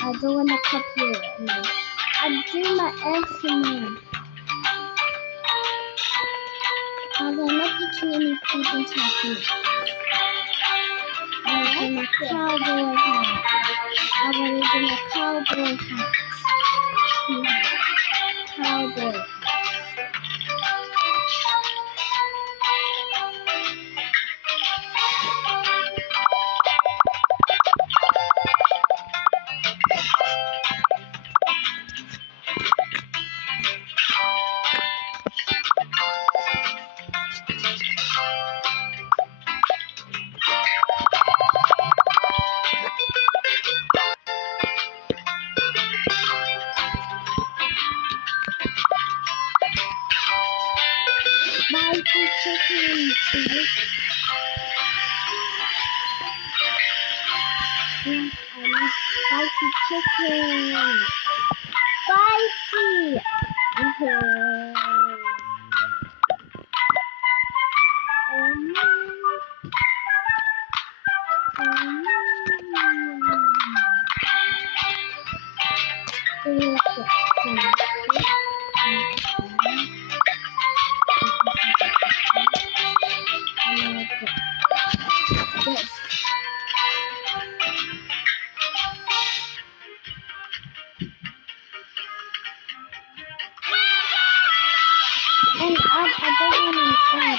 I don't want to copy it. No. I'm doing my estimate. I'm not taking any food and chocolate. I'm a cowboy hat. I'm wearing a cowboy hat. Cowboy. Spicy chicken. Yes, I need spicy chicken. Spicy. Okay. Yes. And I don't want an ad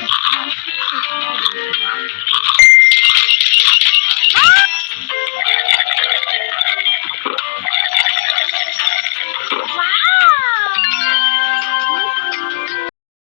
today.